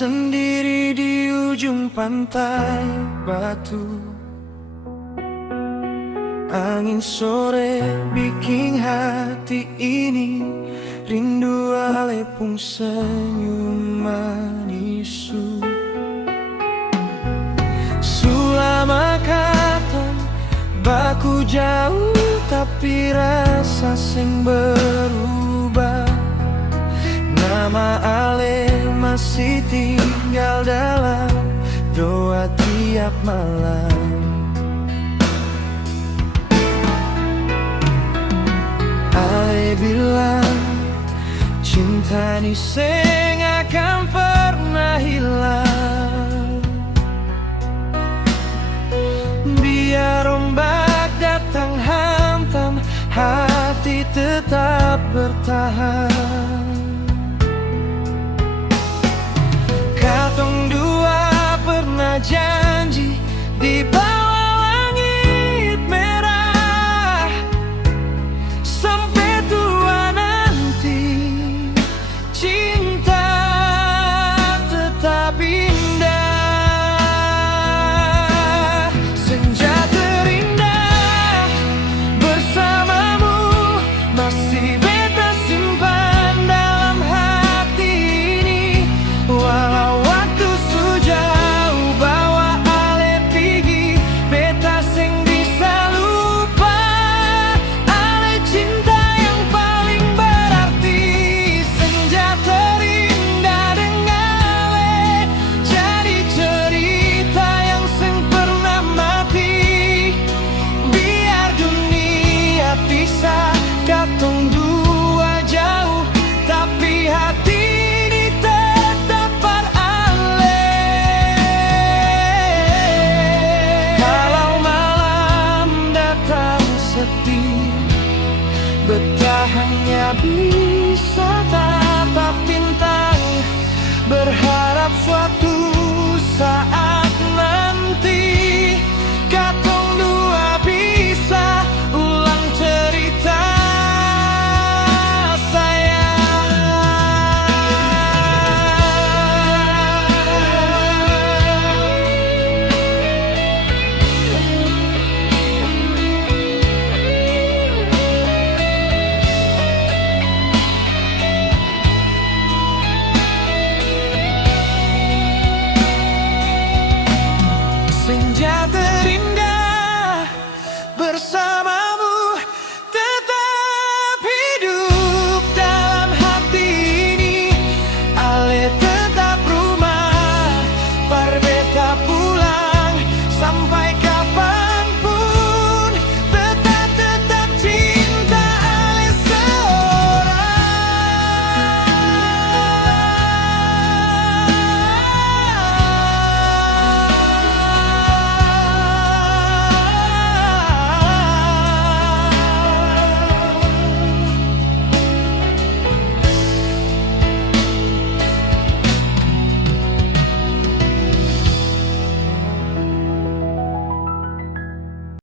sendiri di ujung pantai batu. Angin sore bikin hati ini rindu alepung senyum manisu. Sulama kata baku jauh tapi rasa sing berubah. Nama Ale masih tinggal dalam doa tiap malam. Ale bilang cinta ni sing akan pernah hilang. Biar ombak datang hantam, hati tetap bertahan.